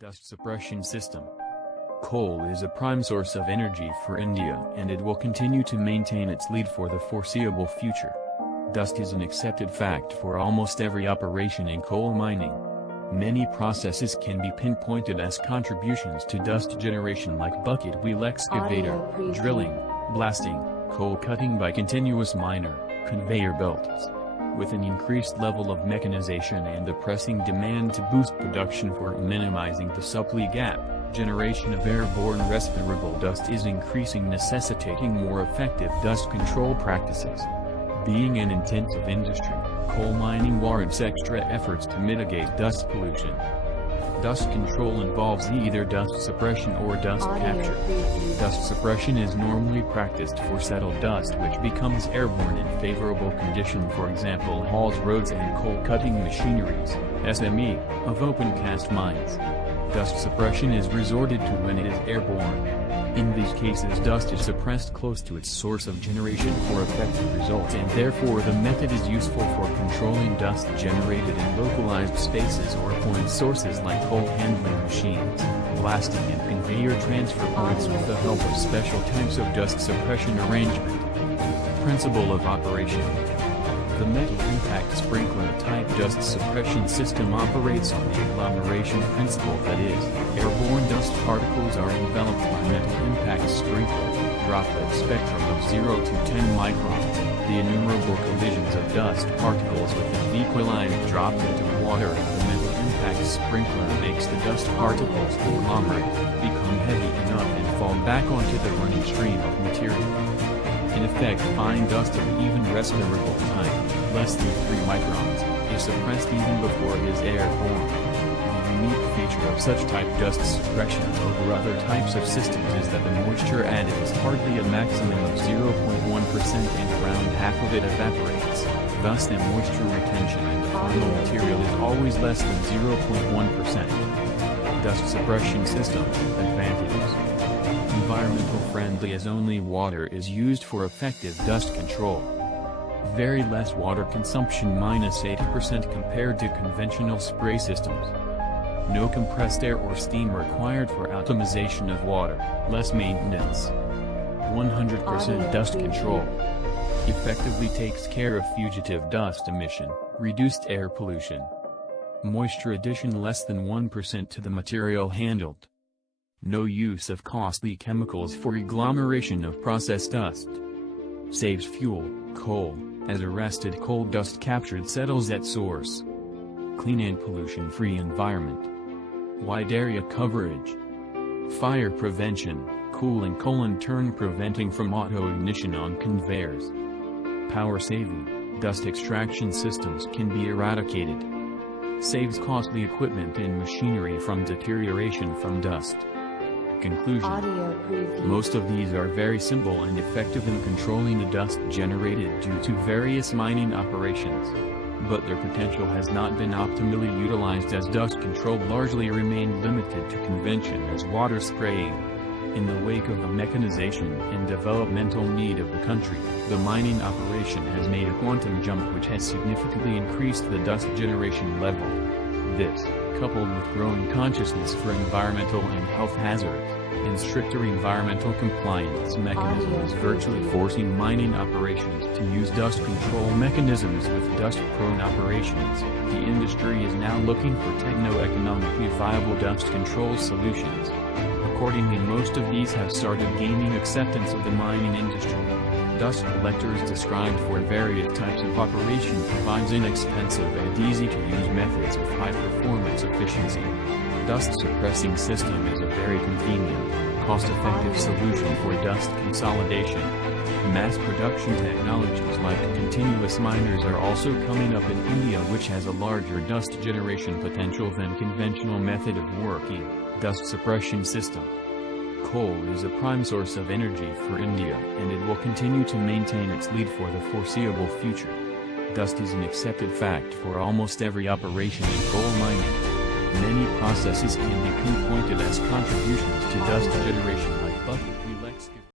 Dust suppression system. Coal is a prime source of energy for India and it will continue to maintain its lead for the foreseeable future. Dust is an accepted fact for almost every operation in coal mining. Many processes can be pinpointed as contributions to dust generation like bucket wheel excavator, drilling, blasting, coal cutting by continuous miner, conveyor belts. With an increased level of mechanization and a pressing demand to boost production for minimizing the supply gap, generation of airborne respirable dust is increasing, necessitating more effective dust control practices. Being an intensive industry, coal mining warrants extra efforts to mitigate dust pollution. Dust control involves either dust suppression or dust capture. Dust suppression is normally practiced for settled dust which becomes airborne in favorable condition, for example hauled roads and coal cutting machineries, SME, of open cast mines. Dust suppression is resorted to when it is airborne. In these cases dust is suppressed close to its source of generation for effective results, and therefore the method is useful for controlling dust generated in localized spaces or point sources like coal handling machines, blasting and conveyor transfer points with the help of special types of dust suppression arrangement. Principle of operation. The metal impact sprinkler type dust suppression system operates on the agglomeration principle, that is, airborne dust particles are enveloped by metal impact sprinkler, droplet spectrum of 0 to 10 microns. The innumerable collisions of dust particles with an equalized droplet of water in the metal impact sprinkler makes the dust particles agglomerate, become heavy enough and fall back onto the running stream of material. In effect, fine dust of even respirable type, less than 3 microns, is suppressed even before it is airborne. The unique feature of such type dust suppression over other types of systems is that the moisture added is hardly a maximum of 0.1% and around half of it evaporates. Thus the moisture retention in the final material is always less than 0.1%. Dust suppression system advantages. Environmental friendly, as only water is used for effective dust control. Very less water consumption, -80% compared to conventional spray systems. No compressed air or steam required for atomization of water, less maintenance. 100% dust control. Effectively takes care of fugitive dust emission, reduced air pollution. Moisture addition less than 1% to the material handled. No use of costly chemicals for agglomeration of processed dust. Saves fuel, coal, as arrested coal dust captured settles at source. Clean and pollution-free environment. Wide area coverage. Fire prevention, cooling turn preventing from auto-ignition on conveyors. Power saving, dust extraction systems can be eradicated. Saves costly equipment and machinery from deterioration from dust. Conclusion. Most of these are very simple and effective in controlling the dust generated due to various mining operations. But their potential has not been optimally utilized, as dust control largely remained limited to convention as water spraying. In the wake of the mechanization and developmental need of the country, the mining operation has made a quantum jump which has significantly increased the dust generation level. This, coupled with growing consciousness for environmental and health hazards, and stricter environmental compliance mechanisms, virtually forcing mining operations to use dust control mechanisms with dust-prone operations. The industry is now looking for techno-economically viable dust control solutions. Accordingly, most of these have started gaining acceptance of the mining industry. Dust collectors described for various types of operation provides inexpensive and easy-to-use methods of high performance efficiency. Dust suppressing system is a very convenient, cost-effective solution for dust consolidation. Mass production technologies like continuous miners are also coming up in India, which has a larger dust generation potential than conventional method of working. Dust suppression system. Coal is a prime source of energy for India and it will continue to maintain its lead for the foreseeable future. Dust is an accepted fact for almost every operation in coal mining. Many processes can be pinpointed as contributions to dust generation